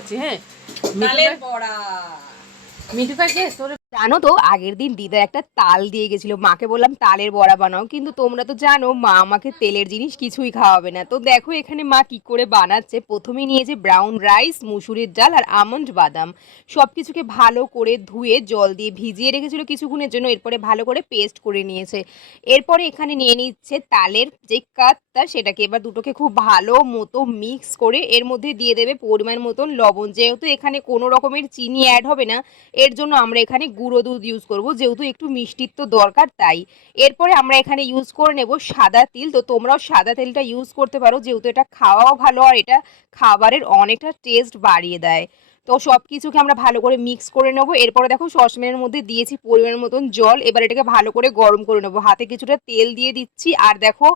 করছি। হ্যাঁ, তালের বড়া। মিঠু ভাই কে তোর জানো তো আগের দিন দিদা একটা তাল দিয়ে গেছিল, মাকে বললাম তালের বড়া বানাও, কিন্তু তোমরা তো জানো মা আমাকে তেলের জিনিস কিছুই খাওয়াবে না। তো দেখো এখানে মা কি করে বানাচ্ছে। প্রথমে নিয়েছে ব্রাউন রাইস, মুসুরির ডাল আর আমন্ড বাদাম, সবকিছুকে ভালো করে ধুয়ে জল দিয়ে ভিজিয়ে রেখেছিল কিছুক্ষণের জন্য, এরপরে ভালো করে পেস্ট করে নিয়েছে। এরপরে এখানে নিয়ে নিচ্ছে তালের যে কাতটা, সেটাকে এবার দুটোকে খুব ভালো মতো মিক্স করে এর মধ্যে দিয়ে দেবে পরিমাণ মতন লবণ। যেহেতু এখানে কোনো রকমের চিনি অ্যাড হবে না, এর জন্য আমরা এখানে গুঁড়ো দুধ ইউজ করব, যেহেতু একটু মিষ্টির তো দরকার তাই। এরপরে আমরা এখানে ইউজ করে নেব সাদা তিল। তো তোমরাও সাদা তেলটা ইউজ করতে পারো, যেহেতু এটা খাওয়াও ভালো আর এটা খাবারের অনেকটা টেস্ট বাড়িয়ে দেয়। তো সব কিছুকে আমরা ভালো করে মিক্স করে নেবো। এরপরে দেখো সসপ্যানের মধ্যে দিয়েছি পরিমাণ মতন জল, এবার এটাকে ভালো করে গরম করে নেবো। হাতে কিছুটা তেল দিয়ে দিচ্ছি, আর দেখো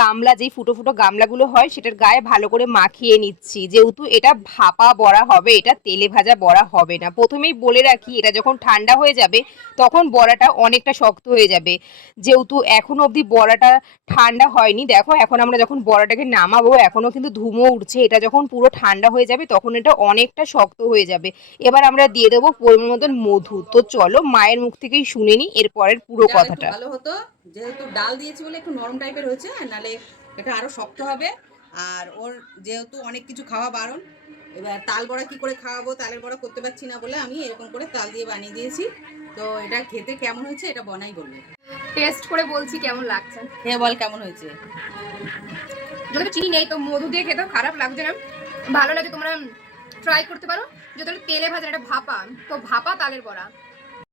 গামলা, যেই ফুটো ফুটো গামলাগুলো হয় সেটার গায়ে ভালো করে মাখিয়ে নিচ্ছি, যেহেতু এটা ভাপা বড়া হবে, এটা তেলে ভাজা বড়া হবে না। প্রথমেই বলে রাখি, এটা যখন ঠান্ডা হয়ে যাবে তখন বড়াটা অনেকটা শক্ত হয়ে যাবে, যেহেতু এখন অবধি বড়াটা ঠান্ডা হয়নি। দেখো এখন আমরা যখন বড়াটাকে নামাবো এখনো কিন্তু ধুমো উঠছে, এটা যখন পুরো ঠান্ডা হয়ে যাবে তখন এটা অনেকটা শক্ত হয়ে যাবে। এবার আমরা দিয়ে দেবো পরিমাণ মতন মধু। তো চলো মায়ের মুখ থেকেই শুনে নিই এরপরের পুরো ডাল একটু কথাটা। ভালো হতো, যেহেতু ডাল দিয়েছি বলে একটু নরম টাইপের হয়েছে, নালে এটা আরো শক্ত হবে। আর ওর যেহেতু অনেক কিছু খাওয়া বারণ, এবার তাল বড়া কি করে খাওয়াবো, তালের বড়া করতে পারছি না বলে আমি এরকম করে তাল দিয়ে বানিয়ে দিয়েছি। তো এটা খেতে কেমন হয়েছে এটা বনাই বলবে। টেস্ট করে বলছি কেমন লাগছে। হ্যাঁ বল কেমন হয়েছে। যদি চিনি নেই তো মধু দিয়ে খেতেও খারাপ লাগছে না, ভালো লাগে। তোমরা ট্রাই করতে পারো। যদি তেলে ভাজা, এটা ভাপা, তো ভাপা তালের বড়া